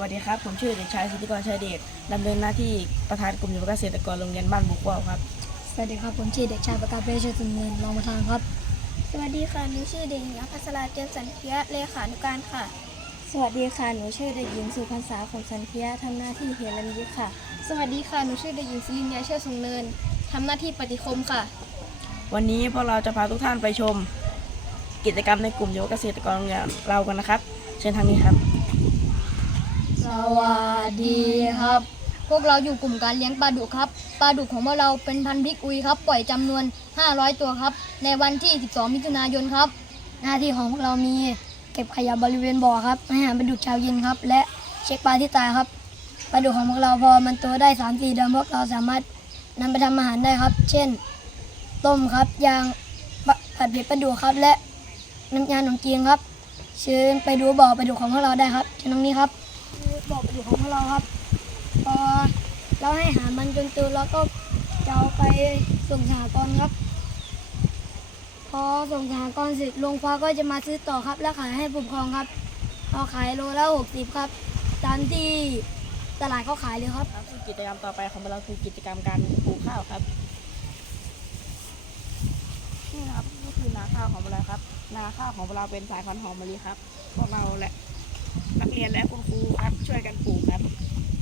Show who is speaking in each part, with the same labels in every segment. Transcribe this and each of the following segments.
Speaker 1: วัสดีครับ ผมชื่อเด็กชายสิทธิกรชัยเดชดำเนินหน้าที่ประธานกลุ่มยุวเกษตรกรโรงเรียนบ้านบุกว่าวครับ
Speaker 2: สวัสดีครับ ผมชื่อเด็กชายประกาศเพชรสุนเนินรองประธานครับ
Speaker 3: สวัสดีค่ะหนูชื่อเด็กหญิงอภัสราเจนสันเทียเลขานุการค่ะ
Speaker 4: สวัสดีค่ะ หนูชื่อเด็กหญิงสุพรรษาขมสันเทียทำหน้าที่เฮรัญยิกค่ะ
Speaker 3: สวัสดีค่ะ หนูชื่อเด็กหญิงสิรินยาเชื่อสูงเนินทำหน้าที่ปฏิคมค่ะ
Speaker 1: วันนี้พวกเราจะพาทุกท่านไปชม กิจกรรมในกลุ่มยุวเกษตรกรโรงเรียนเรากันนะครับ เชิญทางนี้ครับ
Speaker 2: สวัสดีครับ พวกเราอยู่กลุ่มการเลี้ยงปลาดุกครับ ปลาดุกของพวกเราเป็นพันธุ์พริกอุยครับ ปล่อยจำนวน 500 ตัวครับ ในวันที่ 12 มิถุนายนครับ หน้าที่ของพวกเรามีเก็บขยะบริเวณบ่อครับ ให้อาหารปลาดุกเช้าเย็นครับ และเช็คปลาที่ตายครับ ปลาดุกของพวกเราพอมันโตได้ 3-4เดือนพวกเราสามารถนำไปทำอาหารได้ครับ เช่น ต้มครับยางผัดเผ็ดปลาดุกครับ และน้ำยาขนมจีนครับ เชิญไปดูบ่อปลาดุกของพวกเราได้ครับเชิญตรงนี้ครับ คือบอปลาดุกของเราครับพอเราให้อาหารมันจนโตแล้วก็จะเอาไปส่งสหกรณ์ครับ พอส่งสหกรณ์เสร็จโรงฟ้าก็จะมาซื้อต่อครับ แล้วขายให้ผู้ปกครองครับเอาขายโลละหกสิบครับตามที่ตลาดเขาขายเลยครับ
Speaker 1: ครับกิจกรรมต่อไปของเราคือกิจกรรมการปลูกข้าวครับนี่นะครับนี่คือนาข้าวของเราครับ นาข้าวของเราเป็นสายพันธุ์หอมมะลิครับ พวกเราและ เรียนและคุณครูครับ ช่วยกันปลูกครับ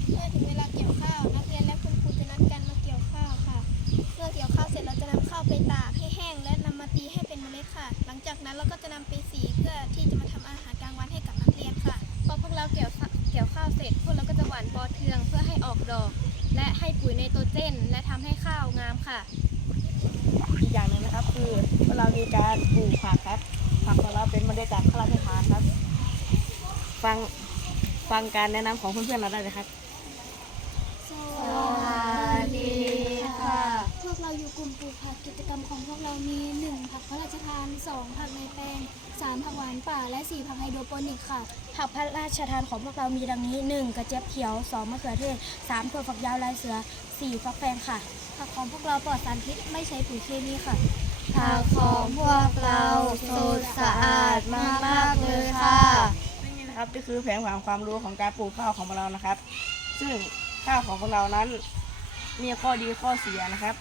Speaker 3: เมื่อถึงเวลาเกี่ยวข้าวนักเรียนและคุณครูจะนัดกันมาเกี่ยวข้าวค่ะ เมื่อเกี่ยวข้าวเสร็จเราจะนำข้าวไปตากให้แห้ง และนำมาตีให้เป็นเมล็ดค่ะ หลังจากนั้นเราก็จะนำไปสีเพื่อที่จะมาทำอาหารกลางวันให้กับนักเรียนค่ะ พอพวกเราเกี่ยวข้าวเกี่ยวข้าวเสร็จ พวกเราก็จะหว่านปอเทืองเพื่อให้ออกดอก และให้ปุ๋ยไนโตรเจน และทำให้ข้าวงามค่ะ
Speaker 1: อีกอย่างหนึ่งนะครับคือพวกเรามีการปลูกผักครับผักของเราเป็นเมล็ดจากพระราชทานครับ ฟังฟังการแนะนำของเพื่อนๆเราได้เลยครับ
Speaker 3: สวัสดีค่ะ พวกเราอยู่กลุ่มปลูกผักกิจกรรมของพวกเรามี 1 ผักพระราชทาน 2 ผักในแปลง 3 ผักหวานป่า และ 4 ผักไฮโดรโปนิกค่ะ
Speaker 2: ผักพระราชทานของพวกเรามีดังนี้ 1. กระเจี๊ยบเขียว 2. มะเขือเทศ 3. ถั่วฝักยาวลายเสือ 4. ฟักแฟงค่ะ
Speaker 3: ผักของพวกเราปลอดสารพิษไม่ใช้ปุ๋ยเคมีค่ะ
Speaker 4: ผักของพวกเราสดสะอาดมากๆเลยค่ะ
Speaker 1: ซึ่ง นะครับก็คือแผนผังความรู้ของการปลูกข้าวของเรานะครับ ซึ่งข้าวของพวกเรานั้น มีข้อดีข้อเสียนะครับ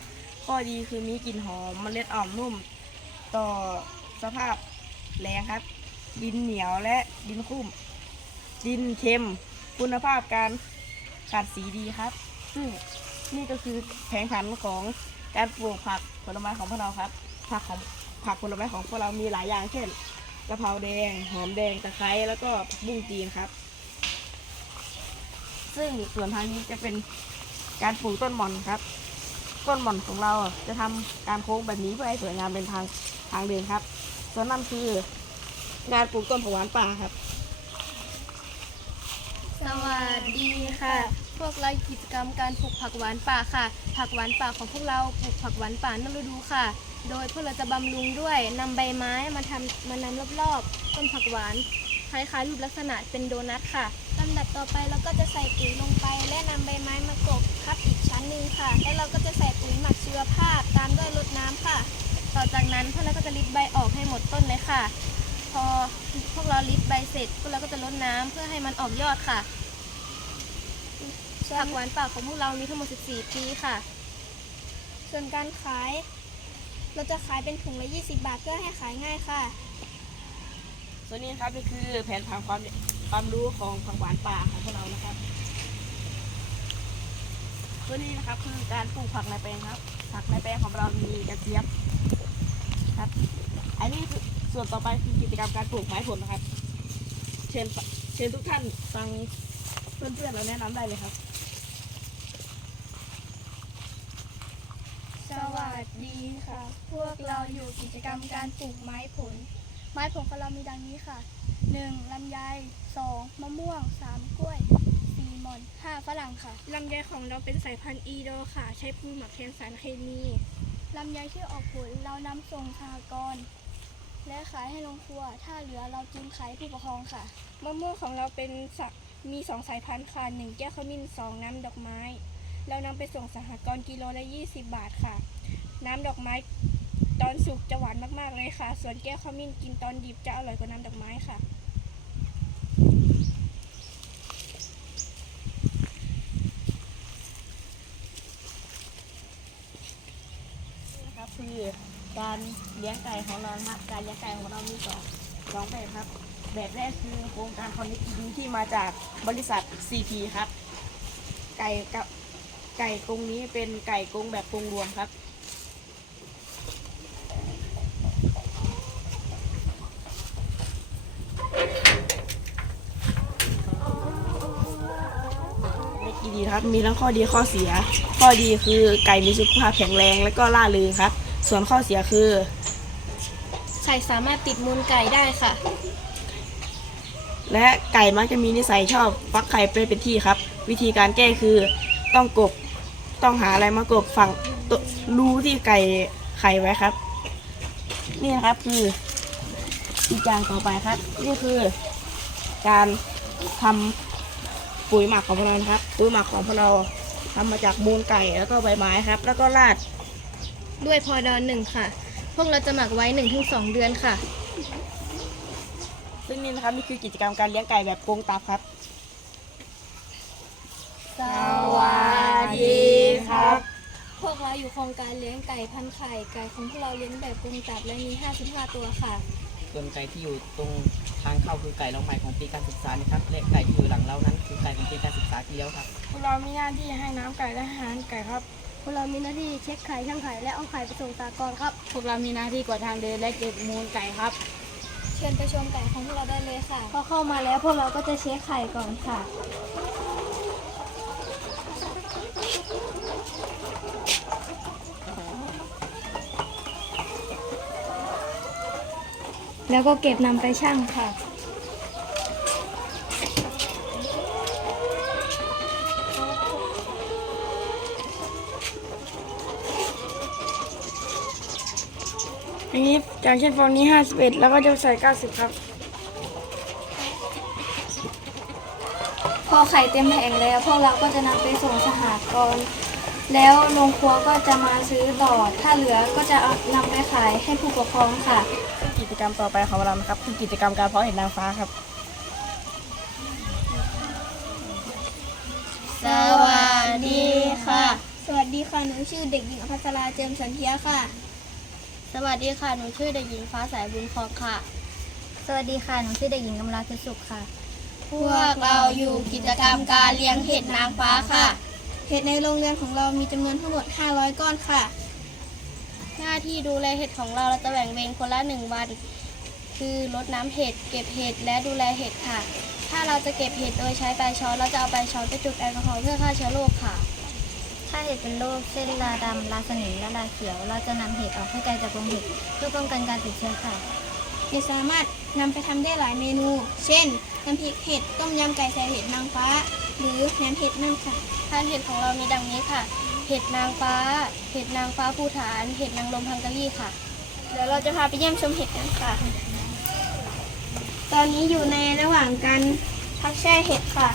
Speaker 1: ข้อดีคือมีกลิ่นหอมเมล็ดอ่อนนุ่ม ต่อสภาพแรงครับ ดินเหนียวและดินคุ้ม ดินเค็ม คุณภาพการขาดสีดีครับ ซึ่งนี่ก็คือแผนผันของการปลูกผักผลไม้ของพวกเราครับ ผักของผักผลไม้ของพวกเรามีหลายอย่างเช่น กะเพราแดง หอมแดง ตะไคร้ แล้วก็ผักบุ้งจีนครับ ซึ่งส่วนทางนี้จะเป็นการปลูกต้นหม่อนครับ ต้นหม่อนของเราจะทำการโค้งแบบนี้เพื่อให้สวยงามเป็นทางทางเดินครับ ส่วนนั่นคือการปลูกต้นผักหวานป่าครับ
Speaker 3: สวัสดีค่ะ พวกเรากิจกรรมการปลูกผักหวานป่าค่ะ ผักหวานป่าของพวกเราปลูกผักหวานป่าฤดูค่ะ โดยพวกเราจะบำรุงด้วยนำใบไม้มาทำมานำรอบๆต้นผักหวานคล้ายๆรูปลักษณะเป็นโดนัทค่ะลำดับต่อไปเราก็จะใส่ปุ๋ยลงไป และนำใบไม้มากรบทับอีกชั้นหนึ่งค่ะ แล้วเราก็จะใส่ปุ๋ยหมักชีวภาพตามด้วยรดน้ำค่ะ ต่อจากนั้นพวกเราก็จะริดใบออกให้หมดต้นเลยค่ะ พอพวกเราริดใบเสร็จพวกเราก็จะรดน้ำเพื่อให้มันออกยอดค่ะ ผักหวานป่าของพวกเรามีทั้งหมด 14 ปีค่ะ ส่วนการขาย เราจะขายเป็นถุงละ 20 บาทเพื่อให้ขายง่ายค่ะ
Speaker 1: ส่วนนี้นะครับนี่คือแผนผังความความรู้ของผักหวานป่าของพวกเรานะครับส่วนนี้นะครับคือการปลูกผักในแปลงครับ ผักในแปลงของเรามีกระเจี๊ยบครับ อันนี้คือส่วนต่อไปคือกิจกรรมการปลูกไม้ผลนะครับ เชิญเชิญทุกท่านฟังเพื่อนๆเราแนะนำได้เลยครับ
Speaker 3: ส วัสดีค่ะ พวกเราอยู่กิจกรรมการปลูกไม้ผล ไม้ผลของเรามีดังนี้ค่ะ 1. ลำไย 2. มะม่วง 3. กล้วย 4. หม่อน 5. ฝรั่งค่ะ ลำไยของเราเป็นสายพันธุ์อีโดค่ะ ใช้ปุ๋ยหมักแทนสารเคมี ลำไยที่ออกผลเรานำส่งสหกรณ์และขายให้โรงครัว ถ้าเหลือเราจึงขายให้ผู้ปกครองค่ะ มะม่วงของเราเป็นสักมีสองสายพันธุ์ค่ะหนึ่งแก้วขมิ้นสองน้ำดอกไม้ เรานำไปส่งสหกรณ์กิโลละ 20 บาทค่ะ น้ำดอกไม้ตอนสุกจะหวานมากๆเลยค่ะ ส่วนแก้วขมิ้นกินตอนดิบจะอร่อยกว่าน้ำดอกไม้ค่ะ นะ
Speaker 1: ครัคือการเลี้ยงไก่ของเราครับการเลี้ยงไก่ของเรามีสองสองแบบครับ แบบแรกคือโครงการคอนเนคทีที่มาจากบริษัท CP ครับ ไก่กับ ไก่กรงนี้เป็นไก่กรงแบบกรงรวมครับ ไม่กี่ดีครับ มีทั้งข้อดีข้อเสีย ข้อดีคือไก่มีสุขภาพแข็งแรงและก็ล่าเริงครับ ส่วนข้อเสียคือ
Speaker 4: ไข่สามารถติดมูลไก่ได้ค่ะ
Speaker 1: และไก่มักจะมีนิสัยชอบฟักไข่ไปเป็นที่ครับ วิธีการแก้คือต้องกบ ต้องหาอะไรมากบฝั่งตัวรูที่ไก่ไข่ไว้ครับ นี่นะครับคืออีกอย่างต่อไปครับ นี่คือ การทำปุ๋ยหมักของพวกเราครับ ปุ๋ยหมักของพวกเราทำมาจากมูลไก่แล้วก็ใบไม้ครับ แล้วก็ราด
Speaker 4: ด้วยพอดอนหนึ่งค่ะ พวกเราจะหมักไว้1-2เดือนค่ะ
Speaker 1: ซึ่งนี่นะครับนี่คือกิจกรรมการเลี้ยงไก่แบบกรงตับครับ
Speaker 4: ส
Speaker 1: วัสดี ครับ
Speaker 4: พวกเราอยู่โครงการเลี้ยงไก่พันไข่ไก่ของพวกเราเลี้ยงแบบกรงจับและมี 55 ตัวค่ะ
Speaker 5: ส่วนไก่ที่อยู่ตรงทางเข้าคือไก่เล้าใหม่ของปีการศึกษานะครับและไก่ที่อยู่หลังเรานั้นคือไก่ของปีการศึกษาที่แล้วครับ
Speaker 1: พวกเรามีหน้าที่ให้น้ำไก่และอาหารไก่ครับ
Speaker 3: พวกเรามีหน้าที่เช็คไข่ช่างไข่และเอาไข่ไปส่งสากรครับ
Speaker 1: พวกเรามีหน้าที่กวาดทางเดินและเก็บมูลไก่ครับ
Speaker 4: เชิญไปชมไก่ของพวกเราได้เลยค่ะ
Speaker 3: พอเข้ามาแล้วพวกเราก็จะเช็คไข่ก่อนค่ะ แล้วก็เก็บนำไปชั่งค่ะ
Speaker 1: อันนี้อย่างเช่นฟองนี้ 51 แล้วก็จะใส่ 90 ครับ
Speaker 3: พอไข่เต็มแผงแล้วพวกเราก็จะนำไปส่งสหกรณ์แล้วโรงครัวก็จะมาซื้อต่อ ถ้าเหลือก็จะเอานำไปขายให้ผู้ปกครองค่ะ
Speaker 1: จกรรมต่อไปของเรานะครับ คือกิจกรรมการเพาะเห็ดนางฟ้าครับ
Speaker 4: สวัสดีค่ะ
Speaker 3: สวัสดีค่ะ หนูชื่อเด็กหญิงอภัสราเจิมสันเทียค่ะ
Speaker 4: สวัสดีค่ะ หนูชื่อเด็กหญิงฟ้าสายบุญคองค่ะ
Speaker 2: สวัสดีค่ะ หนูชื่อเด็กหญิงกำลาเพชรสุขค่ะ
Speaker 4: พวกเราอยู่กิจกรรมการเลี้ยงเห็ดนางฟ้าค่ะ
Speaker 3: เห็ดในโรงเรือนของเรามีจำนวนทั้งหมด 500 ก้อนค่ะ
Speaker 4: หน้าที่ดูแลเห็ดของเราเราจะแบ่งเวรคนละหนึ่งวัน คือรดน้ำเห็ดเก็บเห็ดและดูแลเห็ดค่ะ ถ้าเราจะเก็บเห็ดโดยใช้ปลายช้อนเราจะเอาปลายช้อนไปจุดแอลกอฮอล์เพื่อฆ่าเชื้อโรคค่ะ
Speaker 2: ถ้าเห็ดเป็นโรคเช่นลาดำลาสนิมและลาเขียว เราจะนำเห็ดออกให้ไกลจากโรงเห็ดเพื่อป้องกันการติดเชื้อค่ะ
Speaker 3: เห็ดสามารถนำไปทำได้หลายเมนู เช่นน้ำพริกเห็ดต้มยำไก่ใส่เห็ดนางฟ้า หรือแหนมเห็ดนั่นค่ะ
Speaker 4: ทานเห็ดของเรามีดังนี้ค่ะ เห็ดนางฟ้า เห็ดนางฟ้าภูฐาน เห็ดนางรมฮังการีค่ะ
Speaker 3: เดี๋ยวเราจะพาไปเยี่ยมชมเห็ดกันค่ะ ตอนนี้อยู่ในระหว่างการพักแช่เห็ดค่ะ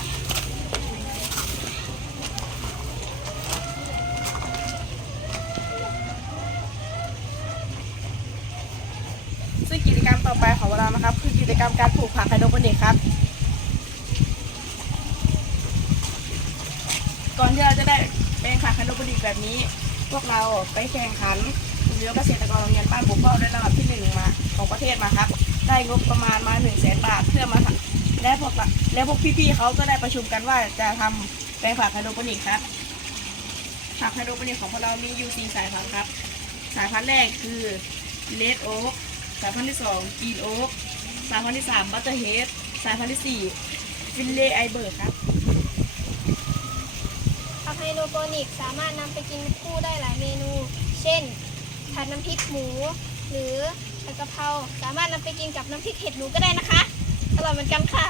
Speaker 1: ซึ่งกิจกรรมต่อไปของเรานะครับ คือกิจกรรมการปลูกผักไฮโดรโปนิกครับ ก่อนที่เราจะได้เป็น ผักไฮโดรโปนิกแบบนี้ พวกเราไปแข่งขันเรือเกษตรกรโรงเรียนบ้านบุกเบ้าได้ระดับที่หนึ่งมาของประเทศมาครับ ได้งบประมาณมาหนึ่งแสนบาทเพื่อมาทำและพวกและพวกพี่ๆเขาก็ได้ประชุมกันว่าจะทำแปลงผักไฮโดรโปนิกครับผักไฮโดรโปนิกของพวกเรามีอยู่สี่สายพันธุ์ครับ สายพันธุ์แรกคือเลดโอ๊กสายพันธุ์ที่สองกีนโอ๊กสายพันธุ์ที่สามบัตเตอร์เฮดสายพันธุ์ที่สี่ฟินเล่ไอเบิร์ดครับ
Speaker 3: โนโปนิกสามารถนำไปกินคู่ได้หลายเมนู เช่นผัดน้ำพริกหมู หรือผัดกะเพราสามารถนำไปกินกับน้ำพริกเห็ดหนูก็ได้นะคะ อร่อยเหมือนกันค่ะ